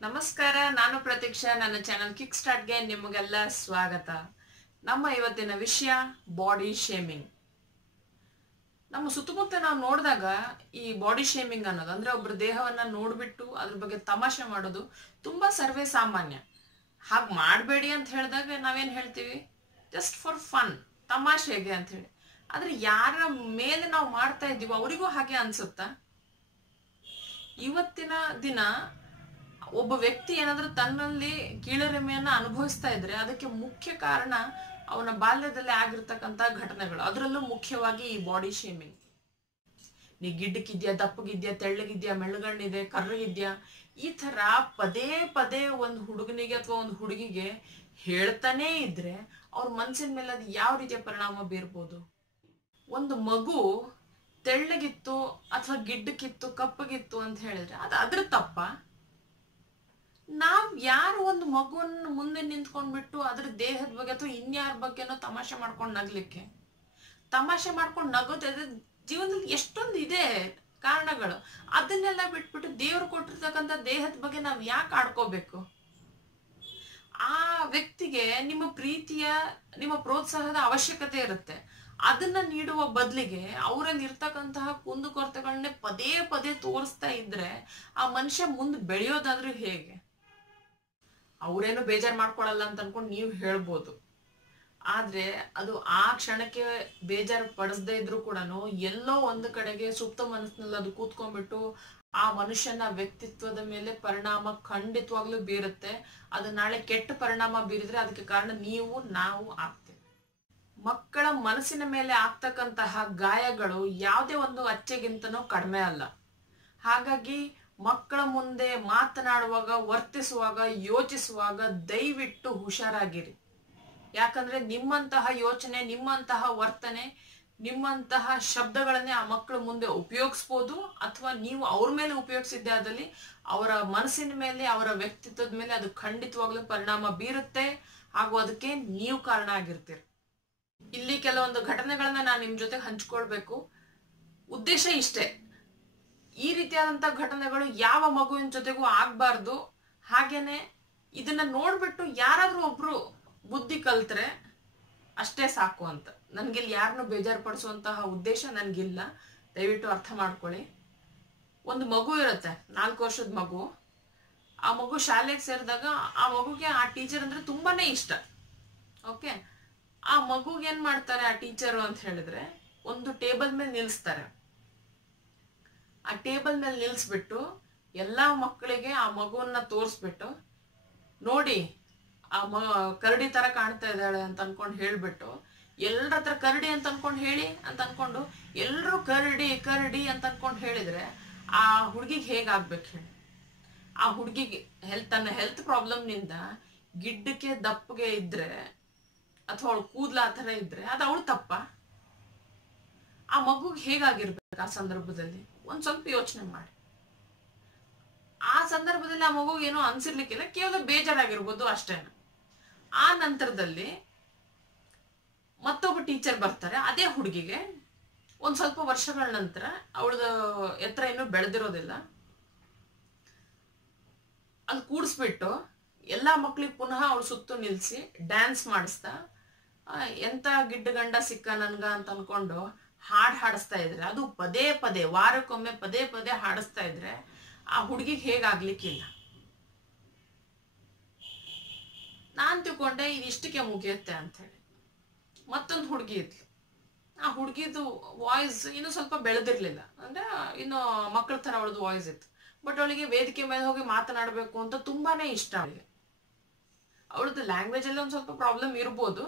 ನಮಸ್ಕಾರ, ನಾನು ಪ್ರತೀಕ್ಷಾ. ನನ್ನ ಚಾನಲ್ ಕಿಕ್ ಸ್ಟಾರ್ಟ್ಗೆ ನಿಮಗೆಲ್ಲ ಸ್ವಾಗತ. ನಮ್ಮ ಇವತ್ತಿನ ವಿಷಯ ಬಾಡಿ ಶೇಮಿಂಗ್. ನಮ್ಮ ಸುತ್ತಮುತ್ತ ನಾವು ನೋಡಿದಾಗ ಈ ಬಾಡಿ ಶೇಮಿಂಗ್ ಅನ್ನೋದು ಅಂದ್ರೆ ಒಬ್ಬರ ದೇಹವನ್ನ ನೋಡ್ಬಿಟ್ಟು ಅದ್ರ ಬಗ್ಗೆ ತಮಾಷೆ ಮಾಡೋದು ತುಂಬಾ ಸರ್ವೇ ಸಾಮಾನ್ಯ. ಹಾಗೆ ಮಾಡಬೇಡಿ ಅಂತ ಹೇಳಿದಾಗ ನಾವೇನ್ ಹೇಳ್ತೀವಿ, ಜಸ್ಟ್ ಫಾರ್ ಫನ್, ತಮಾಷೆಗೆ ಅಂತ ಹೇಳಿ. ಆದ್ರೆ ಯಾರ ಮೇಲೆ ನಾವು ಮಾಡ್ತಾ ಇದ್ದೀವೋ ಅವರಿಗೂ ಹಾಗೆ ಅನ್ಸುತ್ತಾ? ಇವತ್ತಿನ ದಿನ ಒಬ್ಬ ವ್ಯಕ್ತಿ ಏನಾದ್ರೂ ತನ್ನಲ್ಲಿ ಕೀಳರಿಮೆಯನ್ನ ಅನುಭವಿಸ್ತಾ ಇದ್ರೆ ಅದಕ್ಕೆ ಮುಖ್ಯ ಕಾರಣ ಅವನ ಬಾಲ್ಯದಲ್ಲಿ ಆಗಿರ್ತಕ್ಕಂತ ಘಟನೆಗಳು, ಅದರಲ್ಲೂ ಮುಖ್ಯವಾಗಿ ಈ ಬಾಡಿ ಶೇಮಿಂಗ್. ನೀ ಗಿಡ್ಡಕ್ಕಿದ್ಯಾ, ದಪ್ಪಗಿದ್ಯಾ, ತೆಳ್ಳಗಿದ್ಯಾ, ಮೆಳ್ಳಗಣ್ಣಿದೆ, ಕರ್ರಗಿದ್ಯಾ, ಈ ತರ ಪದೇ ಪದೇ ಒಂದು ಹುಡುಗನಿಗೆ ಅಥವಾ ಒಂದು ಹುಡುಗಿಗೆ ಹೇಳ್ತಾನೆ ಇದ್ರೆ ಅವ್ರ ಮನಸ್ಸಿನ ಮೇಲೆ ಅದು ಯಾವ ರೀತಿಯ ಪರಿಣಾಮ ಬೀರ್ಬೋದು? ಒಂದು ಮಗು ತೆಳ್ಳಗಿತ್ತು ಅಥವಾ ಗಿಡ್ಡಕ್ಕಿತ್ತು, ಕಪ್ಪಗಿತ್ತು ಅಂತ ಹೇಳಿದ್ರೆ ಅದು ಅದ್ರ ತಪ್ಪ? ನಾವ್ ಯಾರು ಒಂದು ಮಗುವನ್ನ ಮುಂದೆ ನಿಂತ್ಕೊಂಡ್ಬಿಟ್ಟು ಅದ್ರ ದೇಹದ ಬಗ್ಗೆ ಅಥವಾ ಇನ್ಯಾರ ಬಗ್ಗೆನೋ ತಮಾಷೆ ಮಾಡ್ಕೊಂಡು ನಗ್ಲಿಕ್ಕೆ, ತಮಾಷೆ ಮಾಡ್ಕೊಂಡು ನಗೋದು ಜೀವನದಲ್ಲಿ ಎಷ್ಟೊಂದು ಇದೆ ಕಾರಣಗಳು. ಅದನ್ನೆಲ್ಲ ಬಿಟ್ಬಿಟ್ಟು ದೇವ್ರು ಕೊಟ್ಟಿರ್ತಕ್ಕಂಥ ದೇಹದ ಬಗ್ಗೆ ನಾವ್ ಯಾಕೆ ಆಡ್ಕೋಬೇಕು? ಆ ವ್ಯಕ್ತಿಗೆ ನಿಮ್ಮ ಪ್ರೀತಿಯ, ನಿಮ್ಮ ಪ್ರೋತ್ಸಾಹದ ಅವಶ್ಯಕತೆ ಇರುತ್ತೆ. ಅದನ್ನ ನೀಡುವ ಬದಲಿಗೆ ಅವರಲ್ಲಿ ಇರ್ತಕ್ಕಂತಹ ಕುಂದುಕೊರತೆಗಳನ್ನೇ ಪದೇ ಪದೇ ತೋರಿಸ್ತಾ ಇದ್ರೆ ಆ ಮನುಷ್ಯ ಮುಂದೆ ಬೆಳೆಯೋದಾದ್ರೂ ಹೇಗೆ? ಅವ್ರೇನು ಬೇಜಾರು ಮಾಡ್ಕೊಳಲ್ಲ ಅಂತ ಅನ್ಕೊಂಡು ನೀವು ಹೇಳ್ಬೋದು, ಆದ್ರೆ ಅದು ಆ ಕ್ಷಣಕ್ಕೆ ಬೇಜಾರು ಪಡಿಸದೇ ಇದ್ರು ಕೂಡ ಎಲ್ಲೋ ಒಂದು ಕಡೆಗೆ ಸುಪ್ತ ಮನಸ್ಸಿನಲ್ಲಿ ಅದು ಕೂತ್ಕೊಂಡ್ಬಿಟ್ಟು ಆ ಮನುಷ್ಯನ ವ್ಯಕ್ತಿತ್ವದ ಮೇಲೆ ಪರಿಣಾಮ ಖಂಡಿತವಾಗ್ಲೂ ಬೀರುತ್ತೆ. ಅದು ನಾಳೆ ಕೆಟ್ಟ ಪರಿಣಾಮ ಬೀರಿದ್ರೆ ಅದಕ್ಕೆ ಕಾರಣ ನೀವು, ನಾವು ಆಗ್ತೇವೆ. ಮಕ್ಕಳ ಮನಸ್ಸಿನ ಮೇಲೆ ಆಗ್ತಕ್ಕಂತಹ ಗಾಯಗಳು ಯಾವುದೇ ಒಂದು ಅಚ್ಚೆಗಿಂತನೂ ಕಡಿಮೆ ಅಲ್ಲ. ಹಾಗಾಗಿ ಮಕ್ಕಳ ಮುಂದೆ ಮಾತನಾಡುವಾಗ, ವರ್ತಿಸುವಾಗ, ಯೋಚಿಸುವಾಗ ದಯವಿಟ್ಟು ಹುಷಾರಾಗಿರಿ. ಯಾಕಂದ್ರೆ ನಿಮ್ಮಂತಹ ಯೋಚನೆ, ನಿಮ್ಮಂತಹ ವರ್ತನೆ, ನಿಮ್ಮಂತಹ ಶಬ್ದಗಳನ್ನೇ ಆ ಮಕ್ಕಳ ಮುಂದೆ ಉಪಯೋಗಿಸ್ಬೋದು, ಅಥವಾ ನೀವು ಅವ್ರ ಮೇಲೆ ಉಪಯೋಗಿಸಿದ್ದೆ ಆದಲ್ಲಿ ಅವರ ಮನಸ್ಸಿನ ಮೇಲೆ, ಅವರ ವ್ಯಕ್ತಿತ್ವದ ಮೇಲೆ ಅದು ಖಂಡಿತವಾಗ್ಲೂ ಪರಿಣಾಮ ಬೀರುತ್ತೆ. ಹಾಗೂ ಅದಕ್ಕೆ ನೀವು ಕಾರಣ ಆಗಿರ್ತೀರಿ. ಇಲ್ಲಿ ಕೆಲವೊಂದು ಘಟನೆಗಳನ್ನ ನಾನು ನಿಮ್ ಜೊತೆ ಹಂಚ್ಕೊಳ್ಬೇಕು. ಉದ್ದೇಶ ಇಷ್ಟೇ, ಈ ರೀತಿಯಾದಂತ ಘಟನೆಗಳು ಯಾವ ಮಗುವಿನ ಜೊತೆಗೂ ಆಗ್ಬಾರ್ದು. ಹಾಗೇನೆ ಇದನ್ನ ನೋಡ್ಬಿಟ್ಟು ಯಾರಾದ್ರೂ ಒಬ್ರು ಬುದ್ಧಿ ಕಲ್ತ್ರೆ ಅಷ್ಟೇ ಸಾಕು ಅಂತ. ನನ್ಗಿಲ್ಲಿ ಯಾರನ್ನು ಬೇಜಾರು ಪಡಿಸುವಂತಹ ಉದ್ದೇಶ ನನ್ಗಿಲ್ಲ, ದಯವಿಟ್ಟು ಅರ್ಥ ಮಾಡ್ಕೊಳ್ಳಿ. ಒಂದು ಮಗು ಇರುತ್ತೆ, 4 ವರ್ಷದ ಮಗು. ಆ ಮಗು ಶಾಲೆಗೆ ಸೇರಿದಾಗ ಆ ಮಗುಗೆ ಆ ಟೀಚರ್ ಅಂದ್ರೆ ತುಂಬಾನೇ ಇಷ್ಟ. ಓಕೆ, ಆ ಮಗುಗೆ ಏನ್ ಮಾಡ್ತಾರೆ ಆ ಟೀಚರು ಅಂತ ಹೇಳಿದ್ರೆ, ಒಂದು ಟೇಬಲ್ ಮೇಲೆ ನಿಲ್ಲಿಸ್ತಾರೆ. ಆ ಟೇಬಲ್ ಮೇಲೆ ನಿಲ್ಸ್ಬಿಟ್ಟು ಎಲ್ಲಾ ಮಕ್ಕಳಿಗೆ ಆ ಮಗುವನ್ನ ತೋರಿಸ್ಬಿಟ್ಟು, ನೋಡಿ ಆ ಕರಡಿ ತರ ಕಾಣ್ತಾ ಇದ್ದಾಳೆ ಅಂತ ಅನ್ಕೊಂಡು ಹೇಳ್ಬಿಟ್ಟು, ಎಲ್ಲರ ಹತ್ರ ಕರಡಿ ಅಂತ ಅನ್ಕೊಂಡು ಹೇಳಿ ಅಂತ ಅನ್ಕೊಂಡು ಎಲ್ರು ಕರಡಿ ಕರಡಿ ಅಂತ ಅನ್ಕೊಂಡು ಹೇಳಿದ್ರೆ ಆ ಹುಡ್ಗಿಗೆ ಹೇಗಾಗ್ಬೇಕು ಹೇಳಿ? ಆ ಹುಡ್ಗಿಗೆ ತನ್ನ ಹೆಲ್ತ್ ಪ್ರಾಬ್ಲಮ್ ನಿಂದ ಗಿಡ್ಡಕ್ಕೆ ದಪ್ಪಗೆ ಇದ್ರೆ ಅಥವಾ ಅವಳು ಕೂದ್ಲ ಆ ತರ ಇದ್ರೆ ಅದು ಅವಳು ತಪ್ಪ? ಆ ಮಗುಗೆ ಹೇಗಾಗಿರ್ಬೇಕು ಆ ಸಂದರ್ಭದಲ್ಲಿ? ಒಂದ್ ಸ್ವಲ್ಪ ಯೋಚನೆ ಮಾಡಿ. ಆ ಸಂದರ್ಭದಲ್ಲಿ ಆ ಮಗುಗೆ ಏನೋ ಅನ್ಸಿರ್ಲಿಕ್ಕಿಲ್ಲ, ಕೇವಲ ಬೇಜಾರಾಗಿರ್ಬೋದು ಅಷ್ಟೇನ. ಆ ನಂತರದಲ್ಲಿ ಮತ್ತೊಬ್ಬ ಟೀಚರ್ ಬರ್ತಾರೆ ಅದೇ ಹುಡುಗಿಗೆ. ಒಂದ್ ಸ್ವಲ್ಪ ವರ್ಷಗಳ ನಂತರ ಅವಳದ ಎತ್ತರ ಇನ್ನೂ ಬೆಳೆದಿರೋದಿಲ್ಲ, ಅಲ್ಲಿ ಕೂಡಿಸ್ಬಿಟ್ಟು ಎಲ್ಲಾ ಮಕ್ಳಿಗೆ ಪುನಃ ಅವಳು ಸುತ್ತು ನಿಲ್ಸಿ ಡ್ಯಾನ್ಸ್ ಮಾಡಿಸ್ತಾ, ಎಂತ ಗಿಡ್ಡ ಗಂಡ ಸಿಕ್ಕ ನನ್ಗ ಅಂತ ಅನ್ಕೊಂಡು ಹಾಡ್ ಹಾಡಿಸ್ತಾ ಇದ್ರೆ, ಅದು ಪದೇ ಪದೇ ವಾರಕ್ಕೊಮ್ಮೆ ಪದೇ ಪದೇ ಹಾಡಿಸ್ತಾ ಇದ್ರೆ ಆ ಹುಡುಗಿಗೆ ಹೇಗಾಗ್ಲಿಕ್ಕಿಲ್ಲ. ನಾನ್ ತಿಳ್ಕೊಂಡೆ ಇದಿಷ್ಟಕ್ಕೆ ಮುಗಿಯುತ್ತೆ ಅಂತ ಹೇಳಿ. ಮತ್ತೊಂದು ಹುಡುಗಿ ಇದ್ಲು. ಆ ಹುಡುಗಿದು ವಾಯ್ಸ್ ಇನ್ನು ಸ್ವಲ್ಪ ಬೆಳೆದಿರ್ಲಿಲ್ಲ, ಅಂದ್ರೆ ಇನ್ನು ಮಕ್ಕಳ ತರ ಅವಳದು ವಾಯ್ಸ್ ಇತ್ತು. ಬಟ್ ಅವಳಿಗೆ ವೇದಿಕೆ ಮೇಲೆ ಹೋಗಿ ಮಾತನಾಡ್ಬೇಕು ಅಂತ ತುಂಬಾನೇ ಇಷ್ಟ ಅವಳಿಗೆ. ಅವಳದು ಲ್ಯಾಂಗ್ವೇಜ್ ಅಲ್ಲಿ ಒಂದ್ ಸ್ವಲ್ಪ ಪ್ರಾಬ್ಲಮ್ ಇರ್ಬೋದು,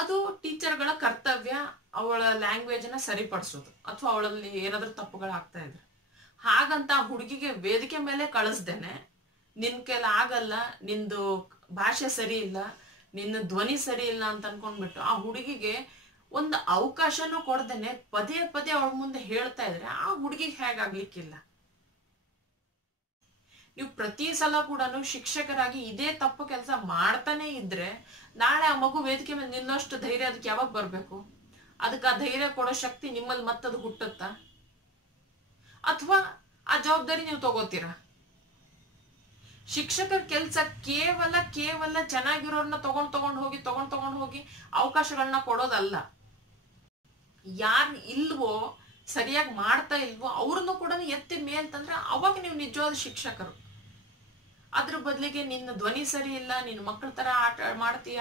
ಅದು ಟೀಚರ್ಗಳ ಕರ್ತವ್ಯ ಅವಳ ಲ್ಯಾಂಗ್ವೇಜ್ ನ ಸರಿಪಡಿಸೋದು, ಅಥವಾ ಅವಳಲ್ಲಿ ಏನಾದ್ರೂ ತಪ್ಪುಗಳಾಗ್ತಾ ಇದ್ರೆ. ಹಾಗಂತ ಆ ಹುಡುಗಿಗೆ ವೇದಿಕೆ ಮೇಲೆ ಕಳಿಸ್ದೇನೆ, ನಿನ್ ಕೈಲಿ ಆಗಲ್ಲ, ನಿಂದು ಭಾಷೆ ಸರಿ ಇಲ್ಲ, ನಿನ್ನ ಧ್ವನಿ ಸರಿ ಇಲ್ಲ ಅಂತ ಅನ್ಕೊಂಡ್ಬಿಟ್ಟು ಆ ಹುಡುಗಿಗೆ ಒಂದು ಅವಕಾಶನೂ ಕೊಡ್ದೇನೆ ಪದೇ ಪದೇ ಅವಳ ಮುಂದೆ ಹೇಳ್ತಾ ಇದ್ರೆ ಆ ಹುಡುಗಿಗೆ ಹೇಗಾಗ್ಲಿಕ್ಕಿಲ್ಲ? ನೀವು ಪ್ರತಿ ಸಲ ಕೂಡ ಶಿಕ್ಷಕರಾಗಿ ಇದೇ ತಪ್ಪು ಕೆಲಸ ಮಾಡ್ತಾನೆ ಇದ್ರೆ ನಾಳೆ ಆ ಮಗು ವೇದಿಕೆ ಮೇಲೆ ನಿಲ್ಲೋಷ್ಟು ಧೈರ್ಯ ಅದಕ್ಕೆ ಯಾವಾಗ ಬರ್ಬೇಕು? ಅದಕ್ಕೆ ಆ ಧೈರ್ಯ ಕೊಡೋ ಶಕ್ತಿ ನಿಮ್ಮಲ್ಲಿ ಮತ್ತದು ಹುಟ್ಟುತ್ತಾ? ಅಥವಾ ಆ ಜವಾಬ್ದಾರಿ ನೀವು ತಗೋತೀರಾ? ಶಿಕ್ಷಕರ ಕೆಲಸ ಕೇವಲ ಕೇವಲ ಚೆನ್ನಾಗಿರೋರ್ನ ತಗೊಂಡ್ ಹೋಗಿ ಅವಕಾಶಗಳನ್ನ ಕೊಡೋದಲ್ಲ. ಯಾರು ಇಲ್ವೋ, ಸರಿಯಾಗಿ ಮಾಡ್ತಾ ಇಲ್ವೋ ಅವ್ರನ್ನು ಕೂಡ ಎತ್ತಿ ಮೇಲ್ ತಂದ್ರೆ ಅವಾಗ ನೀವು ನಿಜವಾದ ಶಿಕ್ಷಕರು. ಅದ್ರ ಬದಲಿಗೆ ನಿನ್ನ ಧ್ವನಿ ಸರಿ ಇಲ್ಲ, ನಿನ್ನ ಮಕ್ಕಳ ತರ ಆಟ ಮಾಡ್ತೀಯ,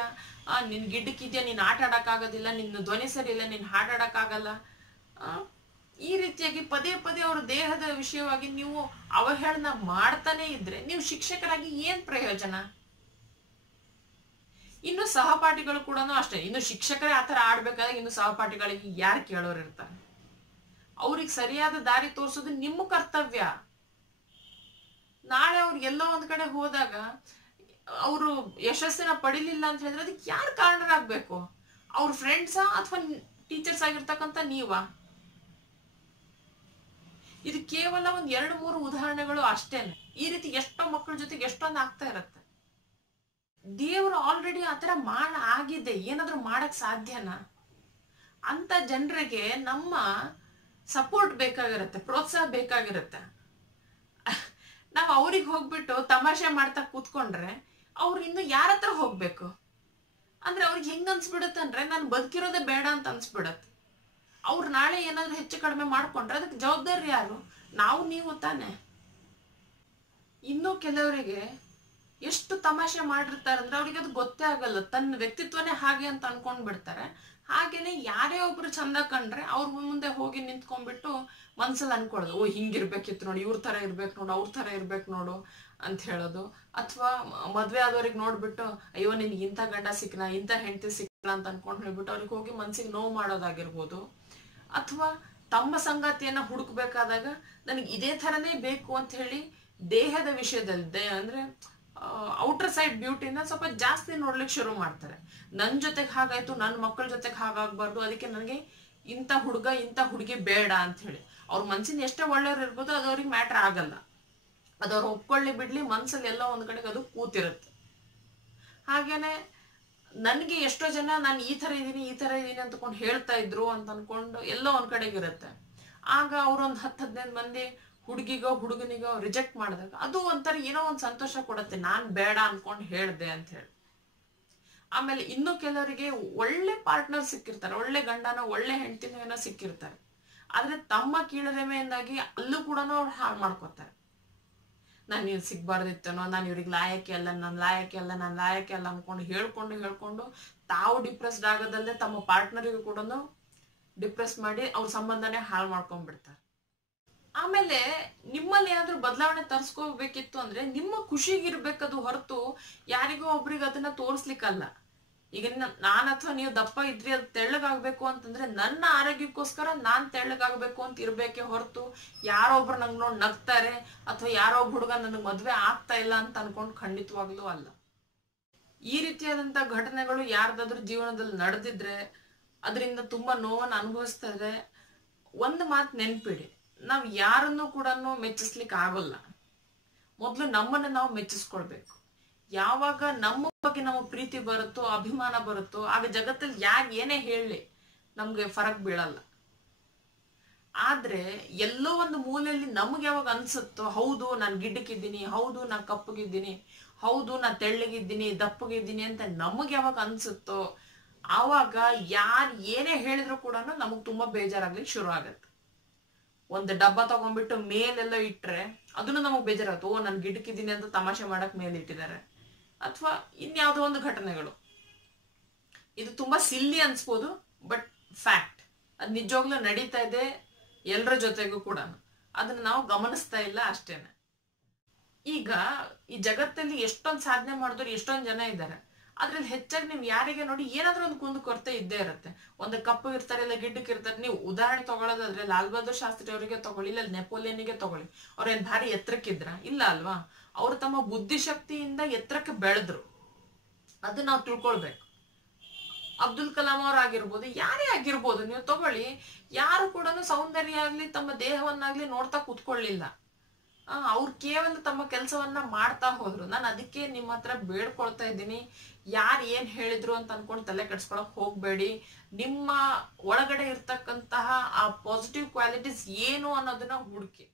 ನಿನ್ ಗಿಡ್ಡಕ್ಕಿದ್ಯಾ, ನೀನ್ ಆಟ ಆಡಕ್ಕಾಗೋದಿಲ್ಲ, ನಿನ್ನ ಧ್ವನಿ ಸರಿ ಇಲ್ಲ, ನೀನ್ ಹಾಡಾಡಕ್ಕಾಗಲ್ಲ, ಈ ರೀತಿಯಾಗಿ ಪದೇ ಪದೇ ಅವ್ರ ದೇಹದ ವಿಷಯವಾಗಿ ನೀವು ಅವಹೇಳನ ಮಾಡ್ತಾನೆ ಇದ್ರೆ ನೀವು ಶಿಕ್ಷಕರಾಗಿ ಏನ್ ಪ್ರಯೋಜನ? ಇನ್ನು ಸಹಪಾಠಿಗಳು ಕೂಡ ಅಷ್ಟೇ. ಇನ್ನು ಶಿಕ್ಷಕರೇ ಆತರ ಆಡ್ಬೇಕಾದ್ರೆ ಇನ್ನು ಸಹಪಾಠಿಗಳಿಗೆ ಯಾರು ಕೇಳೋರು ಇರ್ತಾರೆ? ಅವ್ರಿಗೆ ಸರಿಯಾದ ದಾರಿ ತೋರಿಸೋದು ನಿಮ್ಮ ಕರ್ತವ್ಯ. ನಾಳೆ ಅವ್ರು ಎಲ್ಲೋ ಒಂದ್ ಕಡೆ ಹೋದಾಗ ಅವರು ಯಶಸ್ಸಿನ ಪಡಿಲಿಲ್ಲ ಅಂತ ಹೇಳಿದ್ರೆ ಅದಕ್ಕೆ ಯಾರು ಕಾರಣರಾಗ್ಬೇಕು? ಅವ್ರ ಫ್ರೆಂಡ್ಸಾ ಅಥವಾ ಟೀಚರ್ಸ್ ಆಗಿರ್ತಕ್ಕಂಥ ನೀವಾ? ಇದು ಕೇವಲ ಒಂದ್ 2-3 ಉದಾಹರಣೆಗಳು ಅಷ್ಟೇನೆ. ಈ ರೀತಿ ಎಷ್ಟೋ ಮಕ್ಕಳ ಜೊತೆಗೆ ಎಷ್ಟೊಂದು ಆಗ್ತಾ ಇರತ್ತೆ. ದೇವರು ಆಲ್ರೆಡಿ ಆತರ ಆಗಿದೆ, ಏನಾದ್ರೂ ಮಾಡಕ್ ಸಾಧ್ಯನಾ? ಅಂತ ಜನರಿಗೆ ನಮ್ಮ ಸಪೋರ್ಟ್ ಬೇಕಾಗಿರತ್ತೆ, ಪ್ರೋತ್ಸಾಹ ಬೇಕಾಗಿರತ್ತೆ. ನಾವ್ ಅವ್ರಿಗೆ ಹೋಗ್ಬಿಟ್ಟು ತಮಾಷೆ ಮಾಡ್ತಾ ಕೂತ್ಕೊಂಡ್ರೆ ಅವ್ರು ಇನ್ನು ಯಾರ ಹತ್ರ ಹೋಗ್ಬೇಕು? ಅಂದ್ರೆ ಅವ್ರಿಗೆ ಹೆಂಗ್ ಅನ್ಸ್ಬಿಡತ್ತೆ ಅಂದ್ರೆ ನಾನು ಬದುಕಿರೋದೇ ಬೇಡ ಅಂತ ಅನ್ಸ್ಬಿಡತ್ತೆ. ಅವ್ರು ನಾಳೆ ಏನಾದ್ರು ಹೆಚ್ಚು ಕಡಿಮೆ ಮಾಡ್ಕೊಂಡ್ರೆ ಅದಕ್ಕೆ ಜವಾಬ್ದಾರಿ ಯಾರು? ನಾವು, ನೀವು ತಾನೆ. ಇನ್ನು ಕೆಲವರಿಗೆ ಎಷ್ಟು ತಮಾಷೆ ಮಾಡಿರ್ತಾರೆ ಅಂದ್ರೆ ಅವ್ರಿಗೆ ಅದು ಗೊತ್ತೇ ಆಗಲ್ಲ. ತನ್ನ ವ್ಯಕ್ತಿತ್ವನೇ ಹಾಗೆ ಅಂತ ಅನ್ಕೊಂಡ್ ಬಿಡ್ತಾರೆ. ಹಾಗೇನೆ ಯಾರೇ ಒಬ್ರು ಚಂದ ಕಂಡ್ರೆ ಅವ್ರ ಮುಂದೆ ಹೋಗಿ ನಿಂತ್ಕೊಂಡ್ಬಿಟ್ಟು ಮನ್ಸಲ್ಲಿ ಅನ್ಕೊಳ್ಳೋದು, ಓ ಹಿಂಗಿರ್ಬೇಕಿತ್ತು ನೋಡಿ, ಇವ್ರ ತರ ಇರ್ಬೇಕು ನೋಡು, ಅವ್ರ ತರ ಇರ್ಬೇಕು ನೋಡು ಅಂತ ಹೇಳೋದು. ಅಥವಾ ಮದ್ವೆ ಆದವ್ರಿಗೆ ನೋಡ್ಬಿಟ್ಟು ಅಯ್ಯೋ ನಿನ್ಗೆ ಇಂಥ ಗಂಡ ಸಿಕ್ಕನ, ಇಂಥ ಹೆಂಡತಿ ಸಿಕ್ಕಲ್ಲ ಅಂತ ಅನ್ಕೊಂಡ್ ಹೇಳ್ಬಿಟ್ಟು ಅವ್ರಿಗೆ ಹೋಗಿ ಮನ್ಸಿಗೆ ನೋವು ಮಾಡೋದಾಗಿರ್ಬೋದು. ಅಥವಾ ತಮ್ಮ ಸಂಗಾತಿಯನ್ನ ಹುಡುಕ್ಬೇಕಾದಾಗ ನನಗೆ ಇದೇ ಥರನೇ ಬೇಕು ಅಂತ ಹೇಳಿ ದೇಹದ ವಿಷಯದಲ್ಲಿ ಅಂದ್ರೆ ಔಟರ್ ಸೈಡ್ ಬ್ಯೂಟಿನ ಸ್ವಲ್ಪ ಜಾಸ್ತಿ ನೋಡ್ಲಿಕ್ಕೆ ಶುರು ಮಾಡ್ತಾರೆ. ನನ್ನ ಜೊತೆಗೆ ಹಾಗಾಯ್ತು, ನನ್ನ ಮಕ್ಕಳ ಜೊತೆಗೆ ಹಾಗಾಗ್ಬಾರ್ದು, ಅದಕ್ಕೆ ನನಗೆ ಇಂಥ ಹುಡುಗ ಇಂಥ ಹುಡುಗಿ ಬೇಡ ಅಂತ ಹೇಳಿ. ಅವ್ರ ಮನ್ಸಿನ ಎಷ್ಟೇ ಒಳ್ಳೆಯವ್ರು ಇರ್ಬೋದು, ಅದು ಅವ್ರಿಗೆ ಮ್ಯಾಟ್ರ್ ಆಗಲ್ಲ. ಅದವ್ರು ಒಪ್ಕೊಳ್ಳಿ ಬಿಡ್ಲಿ, ಮನ್ಸಲ್ಲಿ ಎಲ್ಲ ಒಂದ್ ಕಡೆಗೆ ಅದು ಕೂತಿರುತ್ತೆ. ಹಾಗೇನೆ ನನ್ಗೆ ಎಷ್ಟೋ ಜನ ನಾನು ಈ ತರ ಇದೀನಿ ಅಂತಕೊಂಡು ಹೇಳ್ತಾ ಇದ್ರು ಅಂತ ಅನ್ಕೊಂಡು ಎಲ್ಲೋ ಒಂದ್ ಕಡೆಗೆ ಇರುತ್ತೆ. ಆಗ ಅವ್ರೊಂದ್ 10-15 ಮಂದಿ ಹುಡುಗಿಗೋ ಹುಡುಗನಿಗೋ ರಿಜೆಕ್ಟ್ ಮಾಡಿದಾಗ ಅದು ಒಂಥರ ಏನೋ ಒಂದ್ ಸಂತೋಷ ಕೊಡುತ್ತೆ, ನಾನ್ ಬೇಡ ಅನ್ಕೊಂಡು ಹೇಳ್ದೆ ಅಂತ ಹೇಳಿ. ಆಮೇಲೆ ಇನ್ನು ಕೆಲವರಿಗೆ ಒಳ್ಳೆ ಪಾರ್ಟ್ನರ್ ಸಿಕ್ಕಿರ್ತಾರೆ, ಒಳ್ಳೆ ಗಂಡನ ಒಳ್ಳೆ ಹೆಂಡತಿನೋ ಏನೋ ಸಿಕ್ಕಿರ್ತಾರೆ. ಆದ್ರೆ ತಮ್ಮ ಕೀಳರಿಮೆಯಿಂದಾಗಿ ಅಲ್ಲೂ ಕೂಡ ಅವ್ರು ಹಾಳು ಮಾಡ್ಕೋತಾರೆ. ನಾನು ಇವ್ರು ಸಿಗ್ಬಾರ್ದಿತ್ತನೋ, ನಾನು ಇವ್ರಿಗೆ ಲಾಯಕ್ಕೆ ಅಲ್ಲ, ನಾನು ಲಾಯಕ್ಕೆ ಅಲ್ಲ ಅನ್ಕೊಂಡು ಹೇಳ್ಕೊಂಡು ತಾವು ಡಿಪ್ರೆಸ್ಡ್ ಆಗೋದಲ್ಲದೆ ತಮ್ಮ ಪಾರ್ಟ್ನರಿಗೂ ಕೂಡ ಡಿಪ್ರೆಸ್ ಮಾಡಿ ಅವ್ರ ಸಂಬಂಧನೇ ಹಾಳು ಮಾಡ್ಕೊಂಡ್ಬಿಡ್ತಾರೆ. ಆಮೇಲೆ ನಿಮ್ಮಲ್ಲಿ ಏನಾದ್ರೂ ಬದಲಾವಣೆ ತರ್ಸ್ಕೋಬೇಕಿತ್ತು ಅಂದ್ರೆ ನಿಮ್ಮ ಖುಷಿಗಿರ್ಬೇಕದು ಹೊರತು ಯಾರಿಗೋ ಒಬ್ರಿಗೆ ಅದನ್ನ ತೋರ್ಸ್ಲಿಕ್ಕಲ್ಲ. ಈಗ ನಾನ್ ಅಥವಾ ನೀವು ದಪ್ಪ ಇದ್ರಿ ಅದು ತೆಳ್ಳಗಾಗ್ಬೇಕು ಅಂತಂದ್ರೆ ನನ್ನ ಆರೋಗ್ಯಕ್ಕೋಸ್ಕರ ನಾನ್ ತೆಳ್ಳಗಾಗ್ಬೇಕು ಅಂತ ಇರ್ಬೇಕೆ ಹೊರತು ಯಾರೊಬ್ರು ನಂಗೆ ನೋಡಿ ನಗ್ತಾರೆ ಅಥವಾ ಯಾರೋ ಒಬ್ಬ ಹುಡುಗ ನನಗ್ ಮದ್ವೆ ಆಗ್ತಾ ಇಲ್ಲ ಅಂತ ಅನ್ಕೊಂಡು ಖಂಡಿತವಾಗ್ಲೂ ಅಲ್ಲ. ಈ ರೀತಿಯಾದಂತ ಘಟನೆಗಳು ಯಾರ್ದಾದ್ರೂ ಜೀವನದಲ್ಲಿ ನಡೆದಿದ್ರೆ, ಅದರಿಂದ ತುಂಬಾ ನೋವನ್ನು ಅನುಭವಿಸ್ತಾ ಇದ್ರೆ, ಒಂದು ಮಾತು ನೆನ್ಪಿಡಿ, ನಾವ್ ಯಾರನ್ನು ಕೂಡ ಮೆಚ್ಚಿಸ್ಲಿಕ್ಕೆ ಆಗೋಲ್ಲ. ಮೊದ್ಲು ನಮ್ಮನ್ನ ನಾವು ಮೆಚ್ಚಿಸ್ಕೊಳ್ಬೇಕು. ಯಾವಾಗ ನಮ್ಮ ಬಗ್ಗೆ ನಮಗೆ ಪ್ರೀತಿ ಬರುತ್ತೋ, ಅಭಿಮಾನ ಬರುತ್ತೋ, ಆಗ ಜಗತ್ತಲ್ಲಿ ಯಾರು ಏನೇ ಹೇಳಿ ನಮ್ಗೆ ಫರಕ್ ಬೀಳಲ್ಲ. ಆದ್ರೆ ಎಲ್ಲೋ ಒಂದು ಮೂಲೆಯಲ್ಲಿ ನಮ್ಗೆ ಯಾವಾಗ ಅನ್ಸುತ್ತೋ ಹೌದು ನಾನು ಗಿಡ್ಡಕ್ಕಿದ್ದೀನಿ, ಹೌದು ನಾನು ಕಪ್ಪಗಿದ್ದೀನಿ, ಹೌದು ನಾನು ತೆಳ್ಳಗಿದ್ದೀನಿ, ದಪ್ಪಗಿದ್ದೀನಿ ಅಂತ ನಮಗೆ ಯಾವಾಗ ಅನ್ಸುತ್ತೋ ಆವಾಗ ಯಾರು ಏನೇ ಹೇಳಿದ್ರು ಕೂಡ ನಮಗ್ ತುಂಬಾ ಬೇಜಾರಾಗ್ಲಿಕ್ಕೆ ಶುರು ಆಗತ್ತೆ. ಒಂದು ಡಬ್ಬ ತಗೊಂಡ್ಬಿಟ್ಟು ಮೇಲೆಲ್ಲ ಇಟ್ರೆ ಅದನ್ನು ನಮಗ್ ಬೇಜಾರಾಗುತ್ತೆ, ಓ ನಾನು ಗಿಡ್ಡಕ್ಕಿದ್ದೀನಿ ಅಂತ ತಮಾಷೆ ಮಾಡಕ್ ಮೇಲೆ ಇಟ್ಟಿದ್ದಾರೆ. ಅಥವಾ ಇನ್ಯಾವುದೋ ಒಂದು ಘಟನೆಗಳು. ಇದು ತುಂಬಾ ಸಿಲ್ಲಿ ಅನ್ಸ್ಬೋದು, ಬಟ್ ಫ್ಯಾಕ್ಟ್, ಅದು ನಿಜವಾಗ್ಲೂ ನಡೀತಾ ಇದೆ ಎಲ್ಲರ ಜೊತೆಗೂ ಕೂಡ. ಅದನ್ನ ನಾವು ಗಮನಿಸ್ತಾ ಇಲ್ಲ ಅಷ್ಟೇನೆ. ಈಗ ಈ ಜಗತ್ತಲ್ಲಿ ಎಷ್ಟೊಂದು ಸಾಧನೆ ಮಾಡಿದವ್ರು ಎಷ್ಟೊಂದು ಜನ ಇದ್ದಾರೆ. ಅದ್ರಲ್ಲಿ ಹೆಚ್ಚಾಗಿ ನೀವು ಯಾರಿಗೆ ನೋಡಿ ಏನಾದ್ರೂ ಒಂದು ಕುಂದು ಕೊರತೆ ಇದ್ದೇ ಇರುತ್ತೆ. ಒಂದು ಕಪ್ಪು ಇರ್ತಾರೆ, ಇಲ್ಲ ಗಿಡ್ಡಕ್ಕೆ ಇರ್ತಾರೆ. ನೀವು ಉದಾಹರಣೆ ತಗೊಳ್ಳೋದಾದ್ರೆ ಲಾಲ್ ಬಹದ್ದೂರ್ ಶಾಸ್ತ್ರಿ ಅವರಿಗೆ ತಗೊಳ್ಳಿ, ಇಲ್ಲ ನೆಪೋಲಿಯನ್ಗೆ ತಗೊಳ್ಳಿ. ಅವ್ರೇನ್ ಭಾರಿ ಎತ್ತರಕ್ಕಿದ್ರ? ಇಲ್ಲ ಅಲ್ವಾ. ಅವ್ರು ತಮ್ಮ ಬುದ್ಧಿಶಕ್ತಿಯಿಂದ ಎತ್ತರಕ್ಕೆ ಬೆಳೆದ್ರು, ಅದು ನಾವು ತಿಳ್ಕೊಳ್ಬೇಕು. ಅಬ್ದುಲ್ ಕಲಾಂ ಅವ್ರ ಆಗಿರ್ಬೋದು, ಯಾರೇ ಆಗಿರ್ಬೋದು, ನೀವು ತಗೊಳ್ಳಿ, ಯಾರು ಕೂಡ ಸೌಂದರ್ಯ ಆಗ್ಲಿ ತಮ್ಮ ದೇಹವನ್ನಾಗ್ಲಿ ನೋಡ್ತಾ ಕೂತ್ಕೊಳ್ಳಿಲ್ಲ. ಅವ್ರು ಕೇವಲ ತಮ್ಮ ಕೆಲಸವನ್ನ ಮಾಡ್ತಾ ಹೋದ್ರು. ನಾನು ಅದಕ್ಕೆ ನಿಮ್ಮ ಹತ್ರ ಬೇಡ್ಕೊಳ್ತಾ ಇದ್ದೀನಿ, ಯಾರು ಏನ್ ಹೇಳಿದ್ರು ಅಂತ ಅನ್ಕೊಂಡು ತಲೆ ಕೆಡ್ಸ್ಕೊಳಕ್ ಹೋಗ್ಬೇಡಿ. ನಿಮ್ಮ ಒಳಗಡೆ ಇರ್ತಕ್ಕಂತಹ ಆ ಪಾಸಿಟಿವ್ ಕ್ವಾಲಿಟೀಸ್ ಏನು ಅನ್ನೋದನ್ನ ಹುಡುಕಿ.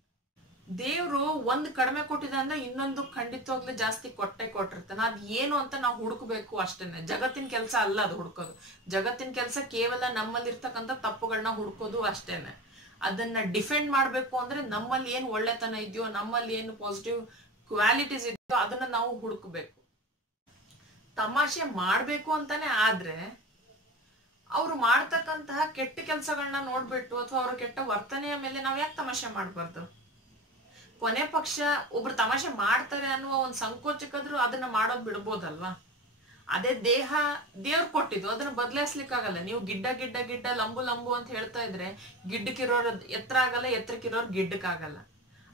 ದೇವ್ರು ಒಂದ್ ಕಡಿಮೆ ಕೊಟ್ಟಿದೆ ಅಂದ್ರೆ ಇನ್ನೊಂದು ಖಂಡಿತವಾಗ್ಲೂ ಜಾಸ್ತಿ ಕೊಟ್ಟಿರ್ತಾನೆ. ಅದ್ ಏನು ಅಂತ ನಾವು ಹುಡುಕ್ಬೇಕು ಅಷ್ಟೇನೆ. ಜಗತ್ತಿನ ಕೆಲಸ ಅಲ್ಲ ಅದು ಹುಡ್ಕೋದು. ಜಗತ್ತಿನ ಕೆಲಸ ಕೇವಲ ನಮ್ಮಲ್ಲಿ ಇರ್ತಕ್ಕಂಥ ತಪ್ಪುಗಳನ್ನ ಹುಡ್ಕೋದು ಅಷ್ಟೇನೆ. ಅದನ್ನ ಡಿಫೆಂಡ್ ಮಾಡ್ಬೇಕು ಅಂದ್ರೆ ನಮ್ಮಲ್ಲಿ ಏನ್ ಒಳ್ಳೆತನ ಇದೆಯೋ, ನಮ್ಮಲ್ಲಿ ಏನು ಪಾಸಿಟಿವ್ ಕ್ವಾಲಿಟೀಸ್ ಇದೆಯೋ ಅದನ್ನ ನಾವು ಹುಡುಕ್ಬೇಕು. ತಮಾಷೆ ಮಾಡ್ಬೇಕು ಅಂತಾನೆ ಆದ್ರೆ ಅವ್ರು ಮಾಡ್ತಕ್ಕಂತಹ ಕೆಟ್ಟ ಕೆಲಸಗಳನ್ನ ನೋಡ್ಬಿಟ್ಟು ಅಥವಾ ಅವ್ರ ಕೆಟ್ಟ ವರ್ತನೆಯ ಮೇಲೆ ನಾವ್ ಯಾಕೆ ತಮಾಷೆ ಮಾಡ್ಬಾರ್ದು? ಕೊನೆ ಪಕ್ಷ ಒಬ್ರು ತಮಾಷೆ ಮಾಡ್ತಾರೆ ಅನ್ನುವ ಒಂದ್ ಸಂಕೋಚಕ್ಕಾದ್ರೂ ಅದನ್ನ ಮಾಡೋದ್ ಬಿಡ್ಬೋದಲ್ವಾ? ಅದೇ ದೇಹ ದೇವ್ರು ಕೊಟ್ಟಿದ್ದು, ಅದನ್ನ ಬದಲಾಯಿಸ್ಲಿಕ್ಕಾಗಲ್ಲ. ನೀವು ಗಿಡ್ಡ ಗಿಡ್ಡ ಗಿಡ್ಡ ಲಂಬು ಲಂಬು ಅಂತ ಹೇಳ್ತಾ ಇದ್ರೆ ಗಿಡ್ಡಕ್ಕಿರೋರ್ ಎತ್ತರ ಆಗಲ್ಲ, ಎತ್ತರಕ್ಕಿರೋರ್ ಗಿಡ್ಡಕ್ಕಾಗಲ್ಲ.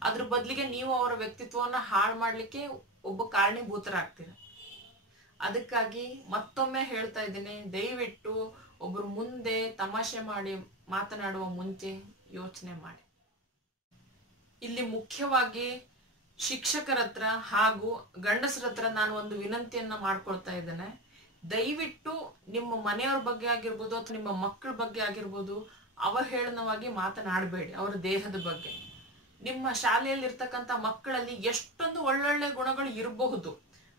ಅದ್ರ ಬದ್ಲಿಗೆ ನೀವು ಅವರ ವ್ಯಕ್ತಿತ್ವವನ್ನ ಹಾಳು ಮಾಡ್ಲಿಕ್ಕೆ ಒಬ್ಬ ಕಾರಣೀಭೂತರಾಗ್ತೀರ. ಅದಕ್ಕಾಗಿ ಮತ್ತೊಮ್ಮೆ ಹೇಳ್ತಾ ಇದ್ದೀನಿ, ದಯವಿಟ್ಟು ಒಬ್ರು ಮುಂದೆ ತಮಾಷೆ ಮಾಡಿ ಮಾತನಾಡುವ ಮುಂಚೆ ಯೋಚನೆ ಮಾಡಿ. ಇಲ್ಲಿ ಮುಖ್ಯವಾಗಿ ಶಿಕ್ಷಕರ ಹತ್ರ ಹಾಗೂ ಗಂಡಸರ ಹತ್ರ ನಾನು ಒಂದು ವಿನಂತಿಯನ್ನ ಮಾಡ್ಕೊಳ್ತಾ ಇದ್ದೇನೆ. ದಯವಿಟ್ಟು ನಿಮ್ಮ ಮನೆಯವ್ರ ಬಗ್ಗೆ ಆಗಿರ್ಬೋದು ಅಥವಾ ನಿಮ್ಮ ಮಕ್ಕಳ ಬಗ್ಗೆ ಆಗಿರ್ಬೋದು ಅವಹೇಳನವಾಗಿ ಮಾತನಾಡಬೇಡಿ. ಅವರ ದೇಹದ ಬಗ್ಗೆ. ನಿಮ್ಮ ಶಾಲೆಯಲ್ಲಿ ಇರ್ತಕ್ಕಂಥ ಮಕ್ಕಳಲ್ಲಿ ಎಷ್ಟೊಂದು ಒಳ್ಳೊಳ್ಳೆ ಗುಣಗಳು ಇರಬಹುದು,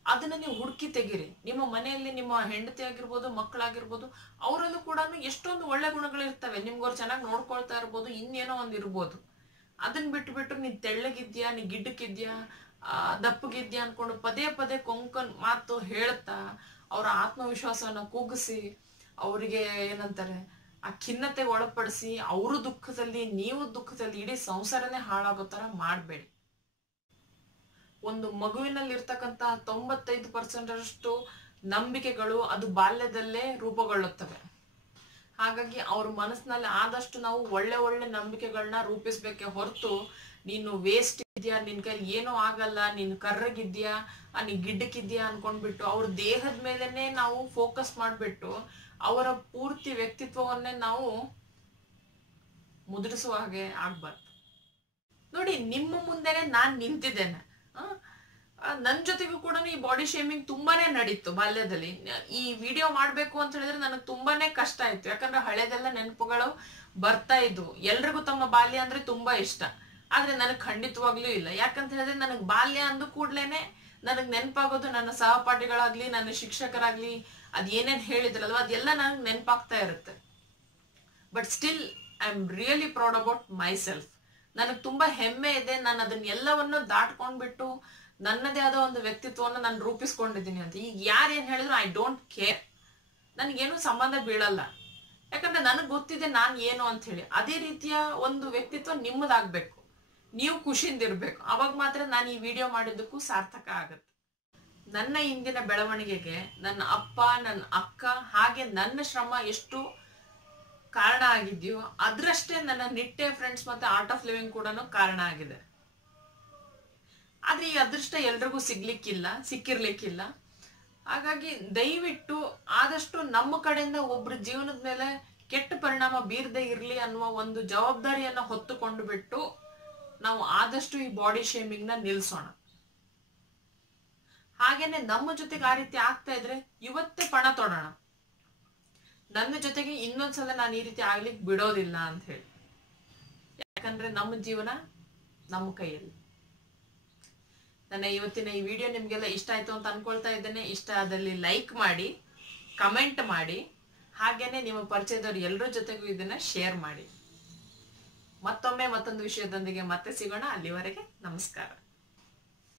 ಅದನ್ನ ನೀವು ಹುಡುಕಿ ತೆಗೀರಿ. ನಿಮ್ಮ ಮನೆಯಲ್ಲಿ ನಿಮ್ಮ ಹೆಂಡತಿ ಆಗಿರ್ಬೋದು, ಮಕ್ಕಳಾಗಿರ್ಬೋದು, ಅವರಲ್ಲೂ ಕೂಡ ಎಷ್ಟೊಂದು ಒಳ್ಳೆ ಗುಣಗಳು ಇರ್ತವೆ. ನಿಮ್ಗವ್ರು ಚೆನ್ನಾಗಿ ನೋಡ್ಕೊಳ್ತಾ ಇರ್ಬೋದು, ಇನ್ನೇನೋ ಒಂದ್ ಇರ್ಬೋದು. ಅದನ್ನ ಬಿಟ್ಟು ನೀನ್ ತೆಳ್ಳಗಿದ್ಯಾ, ನೀ ಗಿಡ್ಡಕ್ಕಿದ್ಯಾ, ದಪ್ಪಗಿದ್ಯಾ ಅನ್ಕೊಂಡು ಪದೇ ಪದೇ ಕೊಂಕನ್ ಮಾತು ಹೇಳ್ತಾ ಅವರ ಆತ್ಮವಿಶ್ವಾಸವನ್ನ ಕುಗ್ಗಿಸಿ ಅವರಿಗೆ ಏನಂತಾರೆ ಆ ಖಿನ್ನತೆಗೆ ಒಳಪಡಿಸಿ ಅವರು ದುಃಖದಲ್ಲಿ ನೀವು ದುಃಖದಲ್ಲಿ ಇಡೀ ಸಂಸಾರನೇ ಹಾಳಾಗೋ ತರ ಮಾಡ್ಬೇಡಿ. ಒಂದು ಮಗುವಿನಲ್ಲಿ ಇರ್ತಕ್ಕಂತ 95% ನಂಬಿಕೆಗಳು ಅದು ಬಾಲ್ಯದಲ್ಲೇ ರೂಪುಗೊಳ್ಳುತ್ತವೆ. ಹಾಗಾಗಿ ಅವ್ರ ಮನಸ್ಸಿನಲ್ಲಿ ಆದಷ್ಟು ನಾವು ಒಳ್ಳೆ ಒಳ್ಳೆ ನಂಬಿಕೆಗಳನ್ನ ರೂಪಿಸ್ಬೇಕೆ ಹೊರತು ನೀನು ವೇಸ್ಟ್ ಇದೆಯಾ, ನಿನ್ ಕೈಲಿ ಏನೂ ಆಗಲ್ಲ, ನೀನು ಕರ್ರಗಿದ್ಯಾ, ನೀನ್ ಗಿಡ್ಡಕ್ಕಿದ್ಯಾ ಅನ್ಕೊಂಡ್ಬಿಟ್ಟು ಅವ್ರ ದೇಹದ ಮೇಲೆನೆ ನಾವು ಫೋಕಸ್ ಮಾಡ್ಬಿಟ್ಟು ಅವರ ಪೂರ್ತಿ ವ್ಯಕ್ತಿತ್ವವನ್ನೇ ನಾವು ಮುದ್ರಿಸುವ ಹಾಗೆ ಆಗ್ಬಾರ್ದು. ನೋಡಿ, ನಿಮ್ಮ ಮುಂದೆನೆ ನಾನ್ ನಿಂತಿದ್ದೇನೆ. ನನ್ ಜೊತೆಗೂ ಕೂಡ ಈ ಬಾಡಿ ಶೇಮಿಂಗ್ ತುಂಬಾನೇ ನಡೀತು ಬಾಲ್ಯದಲ್ಲಿ. ಈ ವಿಡಿಯೋ ಮಾಡ್ಬೇಕು ಅಂತ ಹೇಳಿದ್ರೆ ನನಗೆ ತುಂಬಾನೇ ಕಷ್ಟ ಆಯ್ತು. ಯಾಕಂದ್ರೆ ಹಳೆದೆಲ್ಲ ನೆನಪುಗಳು ಬರ್ತಾ ಇದ್ವು. ಎಲ್ರಿಗೂ ತಮ್ಮ ಬಾಲ್ಯ ಅಂದ್ರೆ ತುಂಬಾ ಇಷ್ಟ, ಆದ್ರೆ ನನಗ್ ಖಂಡಿತವಾಗ್ಲೂ ಇಲ್ಲ. ಯಾಕಂತ ಹೇಳಿದ್ರೆ ನನಗ್ ಬಾಲ್ಯ ಅಂದ ಕೂಡ್ಲೇನೆ ನನಗ್ ನೆನಪಾಗೋದು ನನ್ನ ಸಹಪಾಠಿಗಳಾಗ್ಲಿ, ನನ್ನ ಶಿಕ್ಷಕರಾಗ್ಲಿ, ಅದ್ ಏನೇನ್ ಹೇಳಿದ್ರಲ್ವ ಅದೆಲ್ಲ ನನಗ್ ನೆನಪಾಗ್ತಾ ಇರುತ್ತೆ. But still I am really proud about my self. ನನಗ್ ತುಂಬಾ ಹೆಮ್ಮೆ ಇದೆ. ನಾನು ಅದನ್ನ ಎಲ್ಲವನ್ನು ದಾಟ್ಕೊಂಡ್ಬಿಟ್ಟು ನನ್ನದೇ ಆದ ಒಂದು ವ್ಯಕ್ತಿತ್ವವನ್ನು ನಾನು ರೂಪಿಸ್ಕೊಂಡಿದ್ದೀನಿ ಅಂತ. ಈಗ ಯಾರೇನ್ ಹೇಳಿದ್ರು ಐ ಡೋಂಟ್ ಕೇರ್, ನನ್ಗೇನು ಸಂಬಂಧ ಬೀಳಲ್ಲ. ಯಾಕಂದ್ರೆ ನನಗ್ ಗೊತ್ತಿದೆ ನಾನ್ ಏನು ಅಂತ ಹೇಳಿ. ಅದೇ ರೀತಿಯ ಒಂದು ವ್ಯಕ್ತಿತ್ವ ನಿಮ್ಮದಾಗ್ಬೇಕು, ನೀವು ಖುಷಿಯಿಂದ ಇರ್ಬೇಕು. ಅವಾಗ ಮಾತ್ರ ನಾನು ಈ ವಿಡಿಯೋ ಮಾಡಿದ್ದಕ್ಕೂ ಸಾರ್ಥಕ ಆಗತ್ತೆ. ನನ್ನ ಇಂದಿನ ಬೆಳವಣಿಗೆಗೆ ನನ್ನ ಅಪ್ಪ, ನನ್ನ ಅಕ್ಕ, ಹಾಗೆ ನನ್ನ ಶ್ರಮ ಎಷ್ಟು ಕಾರಣ ಆಗಿದ್ಯೋ ಅದ್ರಷ್ಟೇ ನನ್ನ ನಿಟ್ಟೆ ಫ್ರೆಂಡ್ಸ್ ಮತ್ತೆ ಆರ್ಟ್ ಆಫ್ ಲಿವಿಂಗ್ ಕೂಡ ಕಾರಣ ಆಗಿದೆ. ಆದ್ರೆ ಈ ಅದೃಷ್ಟ ಎಲ್ರಿಗೂ ಸಿಕ್ಕಿರ್ಲಿಕ್ಕಿಲ್ಲ. ಹಾಗಾಗಿ ದಯವಿಟ್ಟು ಆದಷ್ಟು ನಮ್ಮ ಕಡೆಯಿಂದ ಒಬ್ರ ಜೀವನದ ಮೇಲೆ ಕೆಟ್ಟ ಪರಿಣಾಮ ಬೀರದೆ ಇರ್ಲಿ ಅನ್ನುವ ಒಂದು ಜವಾಬ್ದಾರಿಯನ್ನ ಹೊತ್ತುಕೊಂಡು ಬಿಟ್ಟು ನಾವು ಆದಷ್ಟು ಈ ಬಾಡಿ ಶೇಮಿಂಗ್ ನ ನಿಲ್ಸೋಣ. ಹಾಗೇನೆ ನಮ್ಮ ಜೊತೆಗೆ ಆ ರೀತಿ ಆಗ್ತಾ ಇದ್ರೆ ಇವತ್ತೇ ಪಣ ತೊಡೋಣ. ನನ್ನ ಜೊತೆಗೆ ಇನ್ನೊಂದ್ಸಲ ನಾನು ಈ ರೀತಿ ಆಗ್ಲಿಕ್ಕೆ ಬಿಡೋದಿಲ್ಲ ಅಂತ ಹೇಳಿ. ಯಾಕಂದ್ರೆ ನಮ್ಮ ಜೀವನ ನಮ್ಮ ಕೈಯಲ್ಲಿ. ನನ್ನ ಇವತ್ತಿನ ಈ ವಿಡಿಯೋ ನಿಮ್ಗೆಲ್ಲ ಇಷ್ಟ ಆಯ್ತು ಅಂತ ಅನ್ಕೊಳ್ತಾ ಇದ್ದೇನೆ. ಇಷ್ಟ ಆದಲ್ಲಿ ಲೈಕ್ ಮಾಡಿ, ಕಮೆಂಟ್ ಮಾಡಿ, ಹಾಗೇನೆ ನಿಮ್ಮ ಪರಿಚಯದವ್ರು ಎಲ್ಲರ ಜೊತೆಗೂ ಇದನ್ನ ಶೇರ್ ಮಾಡಿ. ಮತ್ತೊಮ್ಮೆ ಮತ್ತೊಂದು ವಿಷಯದೊಂದಿಗೆ ಮತ್ತೆ ಸಿಗೋಣ. ಅಲ್ಲಿವರೆಗೆ ನಮಸ್ಕಾರ.